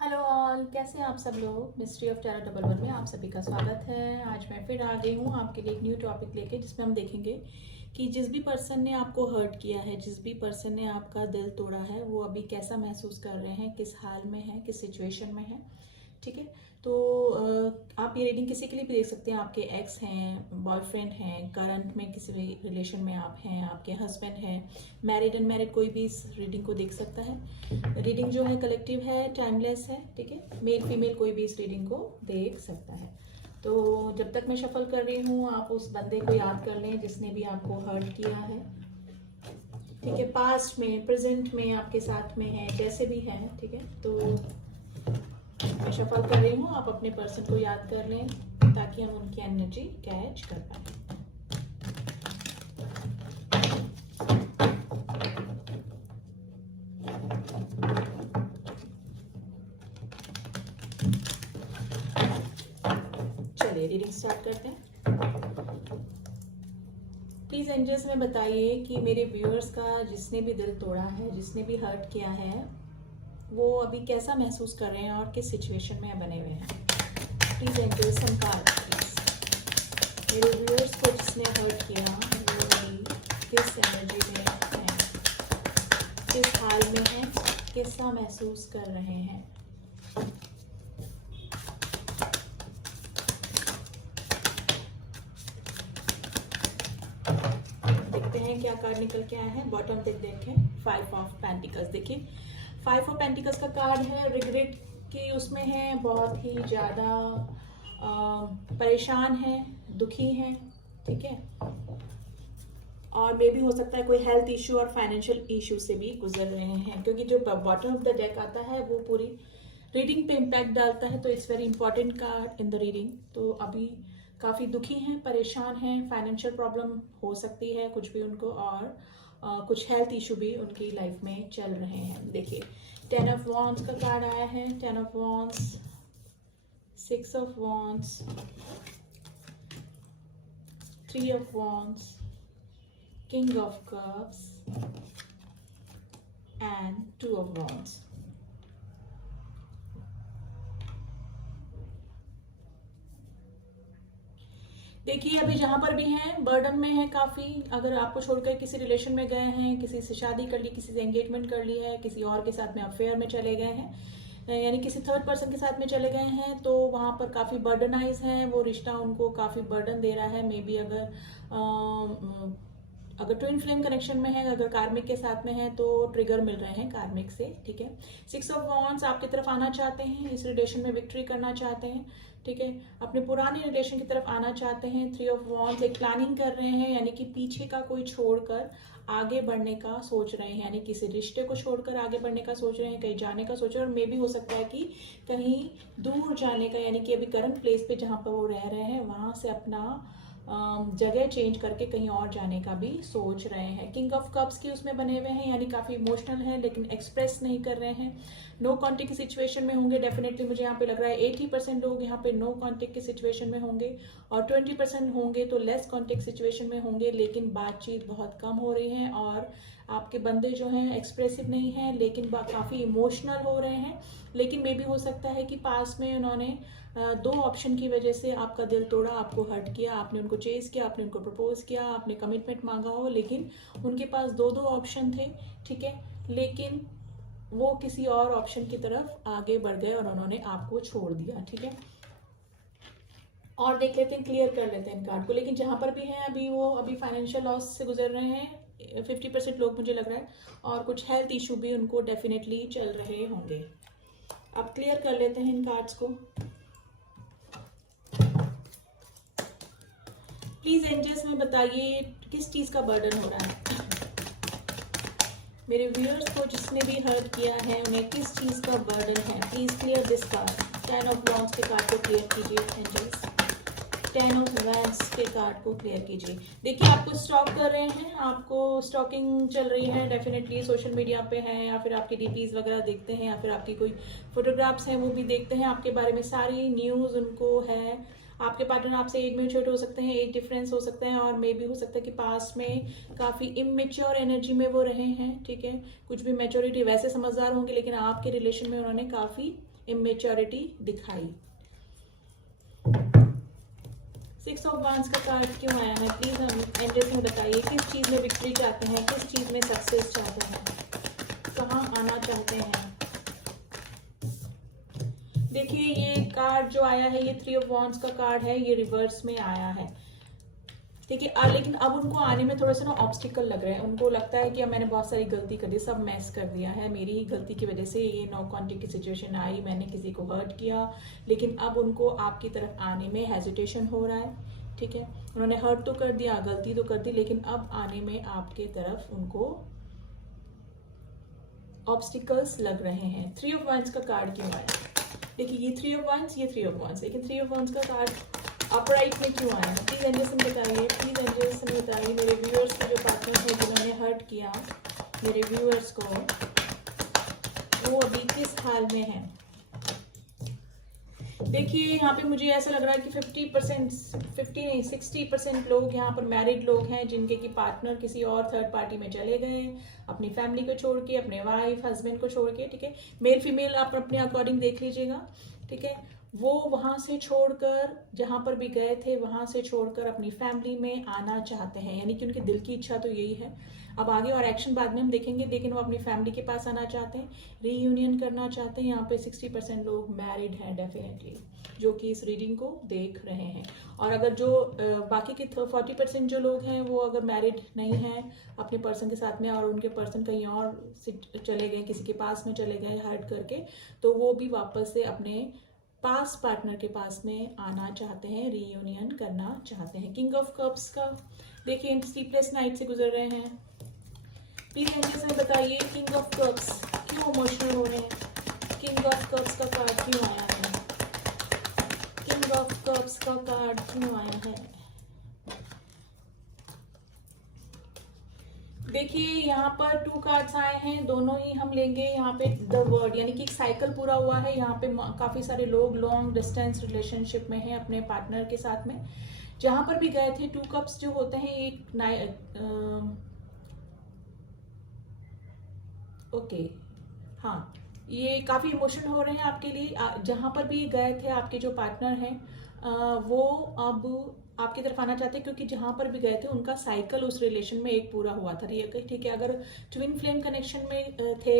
Hello all, कैसे हैं आप सब लोग। Mystery of Terra double one में आप सभी का स्वागत है। आज मैं फिर आ गई हूँ आपके लिए एक न्यू टॉपिक लेके, जिसमें हम देखेंगे कि जिस भी पर्सन ने आपको हर्ट किया है, जिस भी पर्सन ने आपका दिल तोड़ा है, वो अभी कैसा महसूस कर रहे हैं, किस हाल में है, किस सिचुएशन में है। ठीक है, तो आप ये रीडिंग किसी के लिए भी देख सकते हैं। आपके एक्स हैं, बॉयफ्रेंड हैं, करंट में किसी भी रिलेशन में आप हैं, आपके हस्बैंड हैं, मैरिड अनमैरिड, कोई भी इस रीडिंग को देख सकता है। रीडिंग जो है कलेक्टिव है, टाइमलेस है। ठीक है, मेल फीमेल कोई भी इस रीडिंग को देख सकता है। तो जब तक मैं शफल कर रही हूँ, आप उस बंदे को याद कर लें जिसने भी आपको हर्ट किया है। ठीक है, पास्ट में, प्रेजेंट में, आपके साथ में है, जैसे भी है। ठीक है, तो मैं शफल कर रही हूँ, आप अपने पर्सन को याद कर लें ताकि हम उनकी एनर्जी कैच कर पाए। चलिए रीडिंग स्टार्ट करते हैं। प्लीज एंजल्स में बताइए कि मेरे व्यूअर्स का जिसने भी दिल तोड़ा है, जिसने भी हर्ट किया है, वो अभी कैसा महसूस कर रहे हैं और किस सिचुएशन में बने हुए हैं। Please angels some cards please. मेरे व्यूअर्स को जिसने हर्ट किया वो अभी किस एनर्जी में है, किस हाल में है, कैसा महसूस कर रहे हैं। देखते हैं क्या कार्ड निकल के आया है। बॉटम तक देखें, 5 ऑफ पेंटिकल्स। देखिए 5 ऑफ पेंटिकल्स का कार्ड है, रिग्रेट की उसमें है, बहुत ही ज़्यादा परेशान है, दुखी हैं। ठीक है, और मे भी हो सकता है कोई हेल्थ इश्यू और फाइनेंशियल इश्यू से भी गुजर रहे हैं, क्योंकि जो बॉटम ऑफ द डेक आता है वो पूरी रीडिंग पे इम्पैक्ट डालता है। तो it's very important card in the reading. तो अभी काफ़ी दुखी हैं, परेशान हैं, फाइनेंशियल प्रॉब्लम हो सकती है कुछ भी उनको, और कुछ हेल्थ इशू भी उनकी लाइफ में चल रहे हैं। देखिए 10 ऑफ वॉन्ड्स का कार्ड आया है, 10 of wands, 6 of wands, 3 of wands, king of cups and 2 of wands. देखिए अभी जहां पर भी हैं, बर्डन में है काफी। अगर आपको छोड़कर किसी रिलेशन में गए हैं, किसी से शादी कर ली, किसी से एंगेजमेंट कर ली है, किसी और के साथ में अफेयर में चले गए हैं, यानी किसी थर्ड पर्सन के साथ में चले गए हैं, तो वहां पर काफी बर्डनाइज हैं। वो रिश्ता उनको काफी बर्डन दे रहा है। मे बी अगर ट्विन फ्लेम कनेक्शन में है, अगर कार्मिक के साथ में है, तो ट्रिगर मिल रहे हैं कार्मिक से। ठीक है, 6 ऑफ वॉन्ड्स आपकी तरफ आना चाहते हैं, इस रिलेशन में विक्ट्री करना चाहते हैं। ठीक है, अपने पुराने रिलेशन की तरफ आना चाहते हैं। 3 ऑफ वॉन्ड्स एक प्लानिंग कर रहे हैं, यानी कि पीछे का कोई छोड़कर आगे बढ़ने का सोच रहे हैं, यानी किसी रिश्ते को छोड़कर आगे बढ़ने का सोच रहे हैं, कहीं जाने का सोच रहे हैं। और मे भी हो सकता है कि कहीं दूर जाने का, यानी कि अभी करंट प्लेस पे जहाँ पर वो रह रहे हैं वहां से अपना जगह चेंज करके कहीं और जाने का भी सोच रहे हैं। किंग ऑफ कप्स की उसमें बने हुए हैं, यानी काफी इमोशनल है लेकिन एक्सप्रेस नहीं कर रहे हैं। नो कॉन्टेक्ट की सिचुएशन में होंगे डेफिनेटली। मुझे यहाँ पे लग रहा है 80% लोग यहाँ पे नो कॉन्टेक्ट की सिचुएशन में होंगे, और 20% होंगे तो लेस कॉन्टेक्ट सिचुएशन में होंगे। लेकिन बातचीत बहुत कम हो रही है, और आपके बंदे जो हैं एक्सप्रेसिव नहीं है लेकिन काफी इमोशनल हो रहे हैं। लेकिन मे भी हो सकता है कि पास में उन्होंने 2 ऑप्शन की वजह से आपका दिल तोड़ा, आपको हर्ट किया, आपने उनको चेज किया, आपने उनको प्रपोज किया, आपने कमिटमेंट मांगा हो, लेकिन उनके पास 2 ऑप्शन थे। ठीक है, लेकिन वो किसी और ऑप्शन की तरफ आगे बढ़ गए और उन्होंने आपको छोड़ दिया। ठीक है, और देख लेते हैं, क्लियर कर लेते हैं इन कार्ड को। लेकिन जहां पर भी हैं अभी, वो अभी फाइनेंशियल लॉस से गुजर रहे हैं 50% लोग, मुझे लग रहा है, और कुछ हेल्थ इशू भी उनको डेफिनेटली चल रहे होंगे। अब क्लियर कर लेते हैं इन कार्ड्स को। प्लीज एंजल्स में बताइए किस चीज का बर्डन हो रहा है मेरे व्यूअर्स को जिसने भी हर्ट किया है, उन्हें किस चीज का बर्डन है। Please clear this card. 10 of wands के कार्ड को क्लियर कीजिए एंजल्स। 10 ऑफ वैंड्स के कार्ड को क्लियर कीजिए। देखिए आपको स्टॉक कर रहे हैं, आपको स्टॉकिंग चल रही है डेफिनेटली, सोशल मीडिया पे है, या फिर आपकी डीपीज वगैरह देखते हैं, या फिर आपकी कोई फोटोग्राफ्स हैं वो भी देखते हैं, आपके बारे में सारी न्यूज उनको है। आपके पार्टनर आपसे एज में छोटे हो सकते हैं, एज डिफरेंस हो सकते हैं, और मे भी हो सकता है कि पास्ट में काफी इमेच्योर एनर्जी में वो रहे हैं। ठीक है, कुछ भी मैच्योरिटी, वैसे समझदार होंगे लेकिन आपके रिलेशन में उन्होंने काफी इमेच्योरिटी दिखाई। 6 ऑफ वांड्स का कार्ड क्यों आया है? प्लीज हम एंजल्स में बताइए, किस चीज में विक्ट्री चाहते हैं, किस चीज में सक्सेस चाहते हैं, कहाँ आना चाहते हैं। देखिए ये कार्ड जो आया है ये 3 ऑफ वांड्स का कार्ड है, ये रिवर्स में आया है। ठीक है, लेकिन अब उनको आने में थोड़ा सा ना ऑब्स्टिकल लग रहा है। उनको लगता है कि अब मैंने बहुत सारी गलती कर दी, सब मैस कर दिया है, मेरी ही गलती की वजह से ये नो कॉन्टेक्ट की सिचुएशन आई, मैंने किसी को हर्ट किया। लेकिन अब उनको आपकी तरफ आने में हेजिटेशन हो रहा है। ठीक है, उन्होंने हर्ट तो कर दिया, गलती तो कर दी, लेकिन अब आने में आपके तरफ उनको ऑब्स्टिकल्स लग रहे हैं। 3 ऑफ वांड्स का कार्ड क्यों आया? देखिए ये 3 ऑफ वांड्स, ये 3 ऑफ वांड्स, लेकिन 3 ऑफ वांड्स का कार्ड अपराइट में क्यों आया है? प्लीज एंजल्स ने बताइए, प्लीज एंजल्स ने बताइए मेरे व्यूअर्स के जो पार्टनर्स हैं जिन्होंने हर्ट किया मेरे व्यूअर्स को, वो अभी किस हाल में है। देखिए यहाँ पे मुझे ऐसा लग रहा है कि 60% लोग यहाँ पर मैरिड लोग हैं जिनके की पार्टनर किसी और थर्ड पार्टी में चले गए, अपनी फैमिली को छोड़ के, अपने वाइफ हस्बैंड को छोड़ के। ठीक है, मेल फीमेल आप अपने अकॉर्डिंग देख लीजिएगा। ठीक है, वो वहां से छोड़कर, जहां पर भी गए थे वहां से छोड़कर अपनी फैमिली में आना चाहते हैं, यानी कि उनके दिल की इच्छा तो यही है। अब आगे और एक्शन बाद में हम देखेंगे, लेकिन वो अपनी फैमिली के पास आना चाहते हैं, रीयूनियन करना चाहते हैं। यहाँ पे 60% लोग मैरिड हैं डेफिनेटली, जो कि इस रीडिंग को देख रहे हैं। और अगर जो बाकी के 40% जो लोग हैं वो अगर मैरिड नहीं हैं अपने पर्सन के साथ में, और उनके पर्सन कहीं और चले गए, किसी के पास में चले गए हर्ट करके, तो वो भी वापस से अपने पास पार्टनर के पास में आना चाहते हैं, रीयूनियन करना चाहते हैं। किंग ऑफ कप्स का देखिए स्लीपलेस नाइट से गुजर रहे हैं। प्लीज एंजल्स में बताइए किंग ऑफ कप्स क्यों इमोशनल हो रहे हैं? किंग ऑफ कप्स का कार्ड क्यों आया है? किंग ऑफ कप्स का कार्ड क्यों आया है? देखिए यहाँ पर 2 कार्ड्स आए हैं, दोनों ही हम लेंगे। यहाँ पे द वर्ड, यानी कि एक साइकिल पूरा हुआ है। यहाँ पे काफी सारे लोग लॉन्ग डिस्टेंस रिलेशनशिप में हैं अपने पार्टनर के साथ में, जहां पर भी गए थे। 2 कप्स जो होते हैं एक ओके, हाँ, ये काफी इमोशनल हो रहे हैं आपके लिए। जहां पर भी गए थे आपके जो पार्टनर हैं वो अब आपकी तरफ आना चाहते हैं, क्योंकि जहां पर भी गए थे उनका साइकिल उस रिलेशन में एक पूरा हुआ था। ठीक है, अगर ट्विन फ्लेम कनेक्शन में थे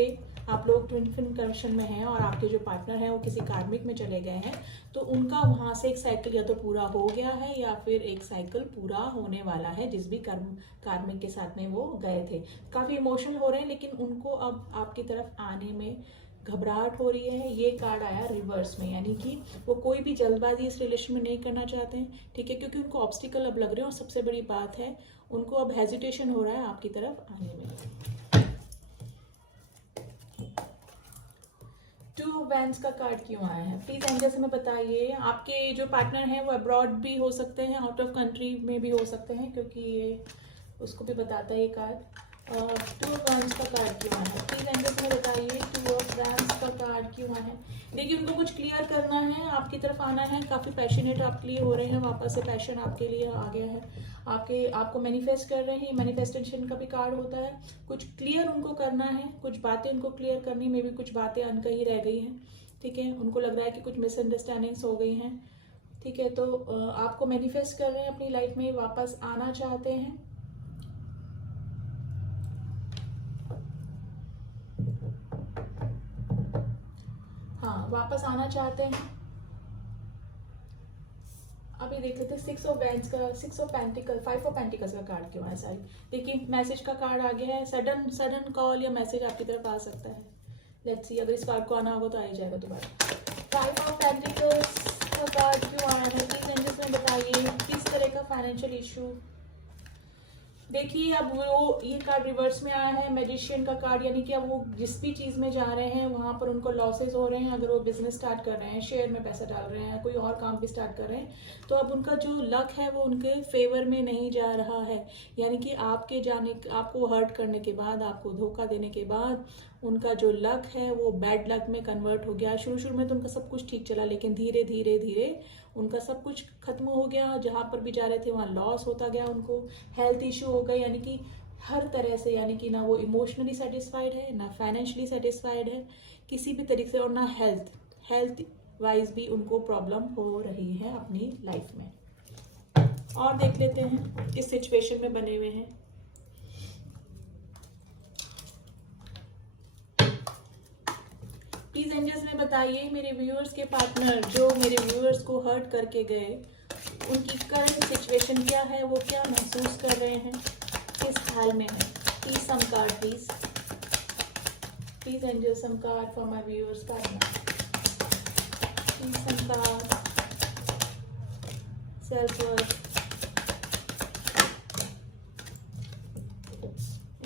आप लोग, ट्विन फ्लेम कनेक्शन में हैं और आपके जो पार्टनर हैं वो किसी कार्मिक में चले गए हैं, तो उनका वहां से एक साइकिल या तो पूरा हो गया है या फिर एक साइकिल पूरा होने वाला है जिस भी कार्मिक के साथ में वो गए थे। काफी इमोशनल हो रहे हैं, लेकिन उनको अब आपकी तरफ आने में घबराहट हो रही है। ये कार्ड आया रिवर्स में, यानी कि वो कोई भी जल्दबाजी इस रिलेशन में नहीं करना चाहते हैं। ठीक है, क्योंकि उनको ऑब्स्टिकल अब लग रहे हैं, और सबसे बड़ी बात है उनको अब हेजिटेशन हो रहा है आपकी तरफ आने में। 2 वैंस का कार्ड क्यों आया है? प्लीज एंजल्स हमें बताइए। आपके जो पार्टनर हैं वो अब्रॉड भी हो सकते हैं, आउट ऑफ कंट्री में भी हो सकते हैं, क्योंकि ये उसको भी बताता है ये कार्ड। 2 ऑफ वैंस का कार्ड क्यों आया है? प्लीज एंजल्स हमें बताइए 2 ऑफ वैंस का कार्ड क्यों आया है? देखिए उनको कुछ क्लियर करना है, आपकी तरफ आना है, काफी पैशनेट आपके लिए हो रहे हैं, वापस से पैशन आपके लिए आ गया है। आपको मैनिफेस्ट कर रहे हैं, मैनिफेस्टेशन का भी कार्ड होता है। कुछ क्लियर उनको करना है, कुछ बातें उनको क्लियर करनी, में भी कुछ बातें अनकही रह गई हैं। ठीक है, उनको लग रहा है कि कुछ मिसअंडरस्टैंडिंग्स हो गई हैं। ठीक है, तो आपको मैनिफेस्ट कर रहे हैं, अपनी लाइफ में वापस आना चाहते हैं। हाँ, वापस आना चाहते हैं। अभी देख लेते हैं 6 ऑफ वैंस का, 6 ऑफ पेंटिकल, 5 ऑफ पेंटिकल्स का कार्ड क्यों है? सारी देखिए मैसेज का कार्ड आ गया है, सडन कॉल या मैसेज आपकी तरफ आ सकता है। लेट्स सी, अगर इस कार्ड को आना होगा तो आ ही जाएगा दोबारा। 5 ऑफ पेंटिकल्स का कार्ड क्यों आया है? प्लीज एंजल्स में बताइए किस तरह का फाइनेंशियल इशू। देखिए अब वो ये कार्ड रिवर्स में आया है, मैजिशियन का कार्ड, यानी कि अब वो जिस भी चीज में जा रहे हैं वहां पर उनको लॉसेस हो रहे हैं। अगर वो बिजनेस स्टार्ट कर रहे हैं, शेयर में पैसा डाल रहे हैं, कोई और काम भी स्टार्ट कर रहे हैं, तो अब उनका जो लक है वो उनके फेवर में नहीं जा रहा है। यानी कि आपको हर्ट करने के बाद, आपको धोखा देने के बाद उनका जो लक है वो बैड लक में कन्वर्ट हो गया। शुरू में तो उनका सब कुछ ठीक चला, लेकिन धीरे धीरे धीरे उनका सब कुछ खत्म हो गया। जहां पर भी जा रहे थे वहां लॉस होता गया, उनको हेल्थ इश्यू हो गए, यानी कि हर तरह से, यानी कि ना वो इमोशनली सेटिस्फाइड है, ना फाइनेंशियली सेटिस्फाइड है किसी भी तरीके से, और ना हेल्थ। हेल्थ वाइज भी उनको प्रॉब्लम हो रही है अपनी लाइफ में। और देख लेते हैं इस सिचुएशन में बने हुए हैं। प्लीज एंजल्स में बताइए मेरे व्यूअर्स के पार्टनर जो मेरे व्यूअर्स को हर्ट करके गए, उनकी करंट सिचुएशन क्या है, वो क्या महसूस कर रहे हैं, किस हाल में है। Please some card please, please angel some card for my viewers partner, please some card. Self worth,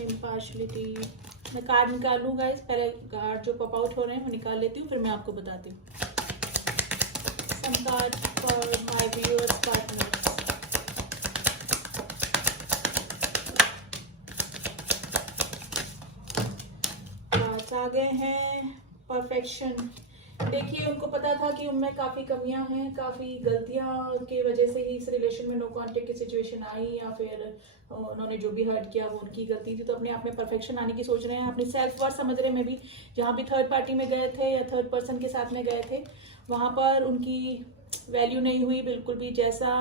impartiality. मैं कार्ड निकालूंगा, इस पहले कार्ड जो पॉप आउट हो रहे हैं वो निकाल लेती हूँ, फिर मैं आपको बताती हूँ। Some card for my viewers partners. Cards आ गए हैं। परफेक्शन। देखिए उनको पता था कि उनमें काफ़ी कमियां हैं, काफ़ी गलतियां की वजह से ही इस रिलेशन में नो कॉन्टेक्ट की सिचुएशन आई, या फिर उन्होंने जो भी हर्ट किया वो उनकी गलती थी। तो अपने आप में परफेक्शन आने की सोच रहे हैं, अपनी सेल्फ वर्थ समझ रहे में भी। जहाँ भी थर्ड पार्टी में गए थे या थर्ड पर्सन के साथ में गए थे, वहाँ पर उनकी वैल्यू नहीं हुई बिल्कुल भी। जैसा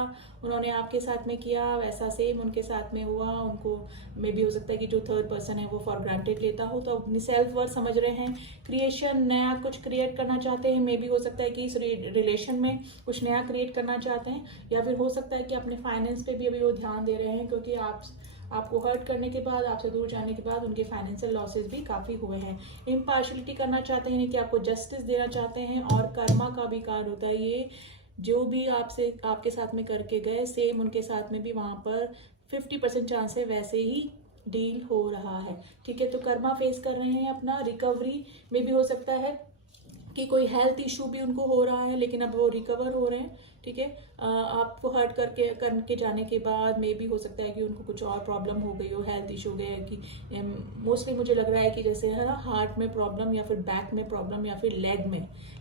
उन्होंने आपके साथ में किया वैसा सेम उनके साथ में हुआ। उनको मे भी हो सकता है कि जो थर्ड पर्सन है वो फॉर ग्रांटेड लेता हो। तो अपनी सेल्फ वर्थ समझ रहे हैं, क्रिएशन, नया कुछ क्रिएट करना चाहते हैं। मे भी हो सकता है कि इस रिलेशन में कुछ नया क्रिएट करना चाहते हैं, या फिर हो सकता है कि अपने फाइनेंस पे भी अभी वो ध्यान दे रहे हैं, क्योंकि आपको हर्ट करने के बाद, आपसे दूर जाने के बाद उनके फाइनेंशियल लॉसेस भी काफ़ी हुए हैं। इम्पार्शलिटी करना चाहते हैं, यानी कि आपको जस्टिस देना चाहते हैं। और कर्मा का भी कार्ड होता है ये, जो भी आपके साथ में करके गए सेम उनके साथ में भी वहाँ पर 50% चांस है वैसे ही डील हो रहा है। ठीक है, तो कर्मा फेस कर रहे हैं अपना। रिकवरी में भी हो सकता है कि कोई हेल्थ इशू भी उनको हो रहा है, लेकिन अब वो रिकवर हो रहे हैं। ठीक है, आपको हर्ट करके जाने के बाद मे भी हो सकता है कि उनको कुछ और प्रॉब्लम हो गई हो, हेल्थ इशू हो गया कि मोस्टली मुझे लग रहा है कि जैसे है ना हार्ट में प्रॉब्लम, या फिर बैक में प्रॉब्लम, या फिर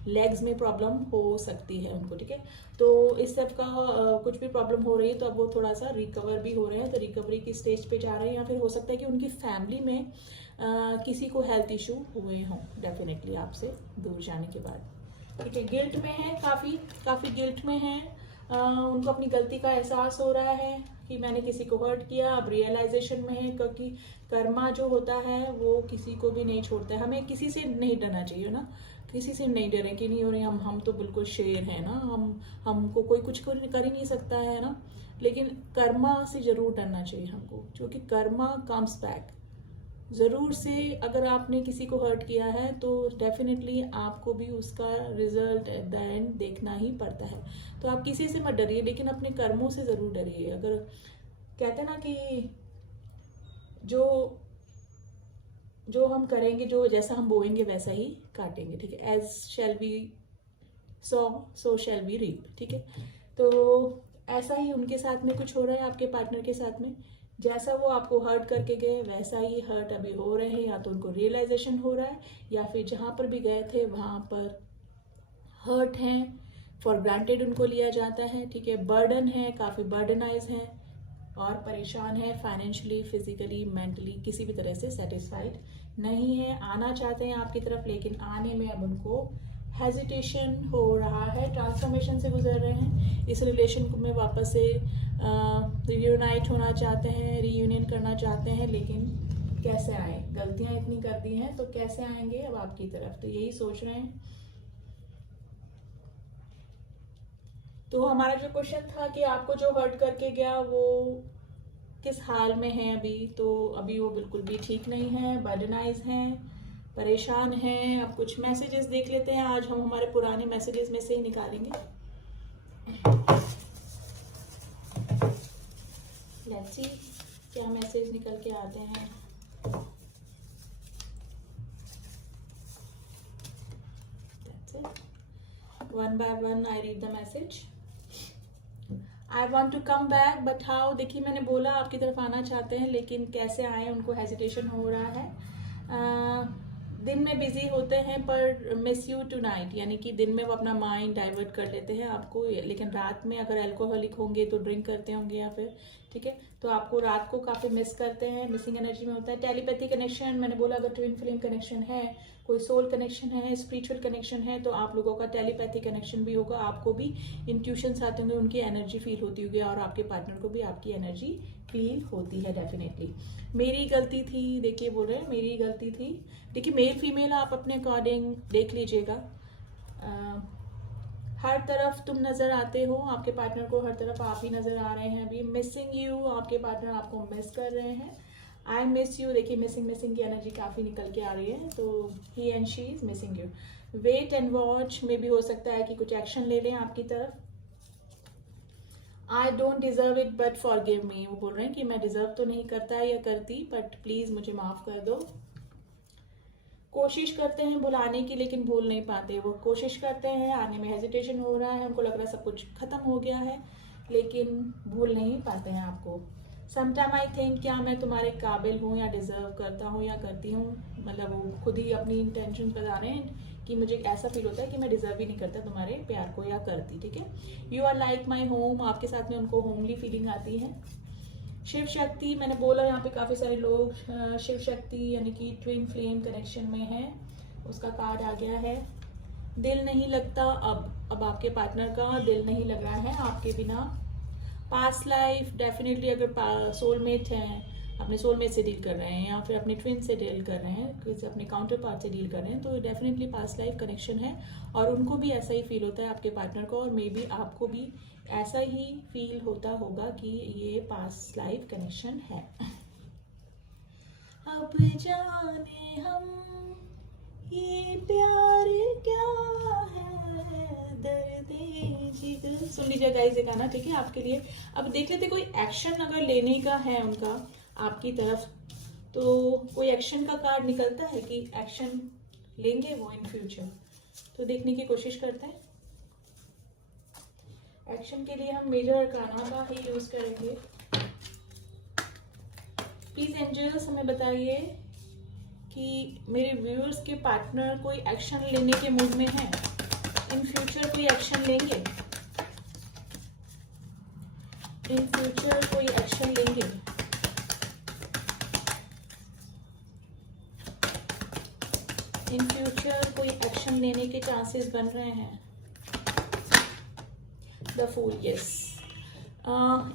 लेग्स में प्रॉब्लम हो सकती है उनको। ठीक है, तो इस सब का कुछ भी प्रॉब्लम हो रही है, तो अब वो थोड़ा सा रिकवर भी हो रहे हैं, तो रिकवरी की स्टेज पे जा रहे हैं। या फिर हो सकता है कि उनकी फैमिली में किसी को हेल्थ इशू हुए हों डेफिनेटली आपसे दूर जाने के बाद। ठीक है, गिल्ट में है, काफ़ी गिल्ट में है। उनको अपनी गलती का एहसास हो रहा है कि मैंने किसी को हर्ट किया। अब रियलाइजेशन में है, क्योंकि कर्मा जो होता है वो किसी को भी नहीं छोड़ता है। हमें किसी से नहीं डरना चाहिए ना, किसी से नहीं डरें कि नहीं हो रही, हम तो बिल्कुल शेर हैं ना, हमको कोई कुछ कर ही नहीं सकता है ना। लेकिन कर्मा से जरूर डरना चाहिए हमको, क्योंकि कर्मा कम्स बैक ज़रूर से। अगर आपने किसी को हर्ट किया है तो डेफिनेटली आपको भी उसका रिजल्ट एट द एंड देखना ही पड़ता है। तो आप किसी से मत डरिए, लेकिन अपने कर्मों से ज़रूर डरिए। अगर कहते हैं ना कि जो हम करेंगे, जो जैसा हम बोएंगे वैसा ही काटेंगे। ठीक है, as shall be so shall be reap. ठीक है, तो ऐसा ही उनके साथ में कुछ हो रहा है, आपके पार्टनर के साथ में। जैसा वो आपको हर्ट करके गए वैसा ही हर्ट अभी हो रहे हैं। या तो उनको रियलाइजेशन हो रहा है, या फिर जहाँ पर भी गए थे वहाँ पर हर्ट हैं, फॉर ग्रांटेड उनको लिया जाता है। ठीक है, बर्डन है, काफ़ी बर्डनाइज हैं और परेशान है फाइनेंशियली, फिजिकली, मेंटली, किसी भी तरह से सेटिस्फाइड नहीं है। आना चाहते हैं आपकी तरफ, लेकिन आने में अब उनको हेजिटेशन हो रहा है। ट्रांसफॉर्मेशन से गुजर रहे हैं, इस रिलेशन में वापस से रियूनाइट होना चाहते हैं, रीयूनियन करना चाहते हैं, लेकिन कैसे आए? गलतियां इतनी कर दी हैं तो कैसे आएंगे अब आपकी तरफ, तो यही सोच रहे हैं। तो हमारा जो क्वेश्चन था कि आपको जो हर्ट करके गया वो किस हाल में है अभी, तो अभी वो बिल्कुल भी ठीक नहीं है, बर्डनाइज हैं, परेशान हैं। अब कुछ मैसेजेस देख लेते हैं, आज हम हमारे पुराने मैसेजेस में से ही निकालेंगे। लेट्स सी क्या मैसेज निकल के आते हैं। One by one I read the message. I want to come back but how. देखिए मैंने बोला आपकी तरफ आना चाहते हैं, लेकिन कैसे आए उनको हेजिटेशन हो रहा है। दिन में बिजी होते हैं पर मिस यू टू नाइट, यानी कि दिन में वो अपना माइंड डाइवर्ट कर लेते हैं आपको, लेकिन रात में अगर अल्कोहलिक होंगे तो ड्रिंक करते होंगे या फिर, ठीक है, तो आपको रात को काफ़ी मिस करते हैं, मिसिंग एनर्जी में होता है। टेलीपैथी कनेक्शन, मैंने बोला अगर ट्विन फ्लेम कनेक्शन है, कोई सोल कनेक्शन है, स्पिरिचुअल कनेक्शन है, तो आप लोगों का टेलीपैथी कनेक्शन भी होगा, आपको भी इंट्यूशंस आते होंगे, उनकी एनर्जी फील होती होगी और आपके पार्टनर को भी आपकी एनर्जी फील होती है डेफिनेटली। मेरी गलती थी, देखिए बोल रहे हैं मेरी गलती थी, देखिए मेल फीमेल आप अपने अकॉर्डिंग देख लीजिएगा। हर तरफ तुम नज़र आते हो, आपके पार्टनर को हर तरफ आप ही नज़र आ रहे हैं अभी। मिसिंग यू, आपके पार्टनर आपको मिस कर रहे हैं। आई मिस यू, देखिए मिसिंग मिसिंग की एनर्जी काफ़ी निकल के आ रही है, तो he and she is missing you. Wait and watch में भी हो सकता है कि कुछ एक्शन ले लें आपकी तरफ। I don't deserve it but forgive me, वो बोल रहे हैं कि मैं डिजर्व तो नहीं करता या करती, बट प्लीज़ मुझे माफ़ कर दो। कोशिश करते हैं बुलाने की लेकिन भूल नहीं पाते, वो कोशिश करते हैं, आने में हेजिटेशन हो रहा है, उनको लग रहा है सब कुछ खत्म हो गया है, लेकिन भूल नहीं पाते हैं आपको। समटाइम आई थिंक, क्या मैं तुम्हारे काबिल हूँ या डिजर्व करता हूँ या करती हूँ, मतलब वो खुद ही अपनी इंटेंशन बता रहे हैं कि मुझे ऐसा फील होता है कि मैं डिजर्व ही नहीं करता तुम्हारे प्यार को या करती, ठीक है। You are like my home, आपके साथ में उनको होमली फीलिंग आती है। शिव शक्ति, मैंने बोला यहाँ पे काफ़ी सारे लोग शिव शक्ति यानी कि ट्विन फ्लेम कनेक्शन में हैं, उसका कार्ड आ गया है। दिल नहीं लगता, अब आपके पार्टनर का दिल नहीं लग रहा है आपके बिना। पास्ट लाइफ, डेफिनेटली अगर सोलमेट हैं, अपने सोलमेट से डील कर रहे हैं या फिर अपने ट्विन से डील कर रहे हैं, किसी अपने काउंटर पार्ट से डील कर रहे हैं, तो डेफिनेटली पास्ट लाइफ कनेक्शन है और उनको भी ऐसा ही फील होता है आपके पार्टनर को, और मे बी आपको भी ऐसा ही फील होता होगा कि ये पास्ट लाइफ कनेक्शन है। अब जाने हम ये प्यार क्या है, दर्द जिगर, सुन लीजिए गाइस ये गाना, ठीक है, आपके लिए। अब देख लेते कोई एक्शन अगर लेने का है उनका आपकी तरफ, तो कोई एक्शन का कार्ड निकलता है कि एक्शन लेंगे वो इन फ्यूचर, तो देखने की कोशिश करते हैं। एक्शन के लिए हम मेजर अरकाना का ही यूज करेंगे। प्लीज एंजल्स हमें बताइए कि मेरे व्यूअर्स के पार्टनर कोई एक्शन लेने के मूड में है, इन फ्यूचर कोई एक्शन लेंगे, इन फ्यूचर कोई एक्शन लेंगे। इन फ्यूचर कोई एक्शन लेने के चांसेस बन रहे हैं। द फूल, यस,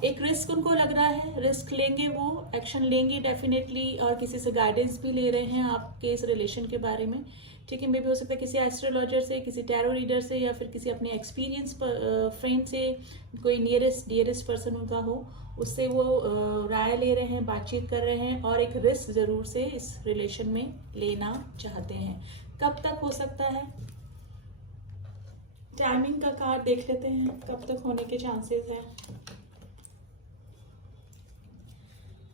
एक रिस्क उनको लग रहा है, रिस्क लेंगे वो, एक्शन लेंगे डेफिनेटली, और किसी से गाइडेंस भी ले रहे हैं आपके इस रिलेशन के बारे में, ठीक है। मे भी हो सकता है किसी एस्ट्रोलॉजर से, किसी टैरो रीडर से, या फिर किसी अपने एक्सपीरियंस फ्रेंड से, कोई नियरेस्ट डियरेस्ट पर्सन उनका हो, उससे वो राय ले रहे हैं, बातचीत कर रहे हैं, और एक रिस्क जरूर से इस रिलेशन में लेना चाहते हैं। कब तक हो सकता है, टाइमिंग का कार्ड देख लेते हैं, कब तक होने के चांसेस हैं।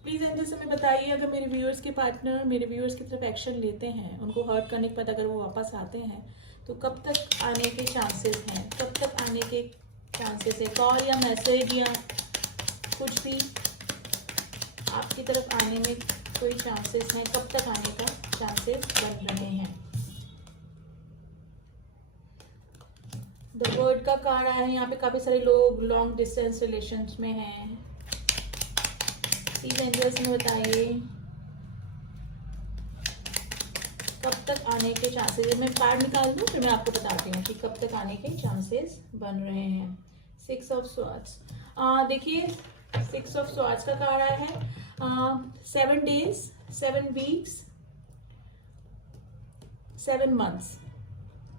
प्लीज एंजल्स हमें बताइए, अगर मेरे व्यूअर्स के पार्टनर मेरे व्यूअर्स की तरफ एक्शन लेते हैं, उनको हर्ट करने के बाद अगर वो वापस आते हैं, तो कब तक आने के चांसेस हैं, कब तक आने के चांसेस है, कॉल या मैसेज या कुछ भी आपकी तरफ आने में कोई चांसेस हैं, कब तक आने का चांसेस बन रहे हैं। द वर्ड का कार्ड आया है, यहाँ पे काफी सारे लोग लॉन्ग डिस्टेंस रिलेशंस में हैं। प्लीज एंजल्स में बताइए कब तक आने के चांसेस, मैं कार्ड निकाल दूं फिर मैं आपको बताती हूँ कि कब तक आने के चांसेस बन रहे हैं। 6 ऑफ स्वॉर्ड्स, देखिए 6 ऑफ स्वॉर्ड्स का कार्ड आया है। 7 days, 7 weeks, 7 months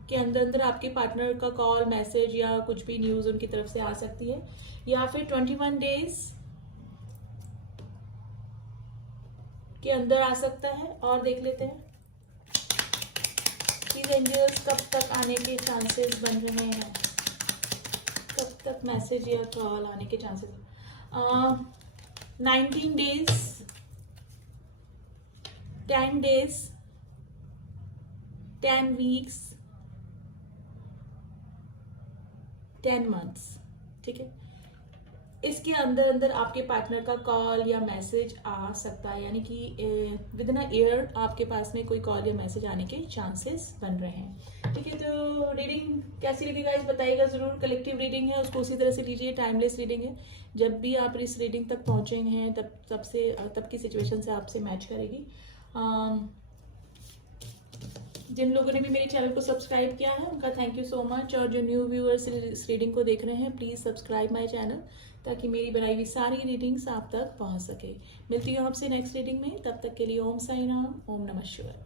के अंदर अंदर आपके पार्टनर का कॉल मैसेज या कुछ भी न्यूज उनकी तरफ से आ सकती है, या फिर 21 days के अंदर आ सकता है। और देख लेते हैं प्लीज एंजल्स कब तक आने के चांसेस बन रहे हैं, कब तक मैसेज या कॉल आने के chances. 19 days, 10 days, 10 weeks, 10 months, ठीक है। इसके अंदर अंदर आपके पार्टनर का कॉल या मैसेज आ सकता है, यानी कि विद इन ईयर आपके पास में कोई कॉल या मैसेज आने के चांसेस बन रहे हैं। ठीक है, तो रीडिंग कैसी लगी गाइस बताइएगा ज़रूर। कलेक्टिव रीडिंग है, उसको उसी तरह से लीजिए, टाइमलेस रीडिंग है। जब भी आप इस रीडिंग तक पहुँचे हैं तब की सिचुएशन से आपसे मैच करेगी। जिन लोगों ने भी मेरे चैनल को सब्सक्राइब किया है उनका थैंक यू सो मच, और जो न्यू व्यूअर्स इस रीडिंग को देख रहे हैं प्लीज़ सब्सक्राइब माय चैनल, ताकि मेरी बनाई हुई सारी रीडिंग्स आप तक पहुंच सके। मिलती हूँ आपसे नेक्स्ट रीडिंग में, तब तक के लिए ओम साई राम, ओम नमः शिवाय।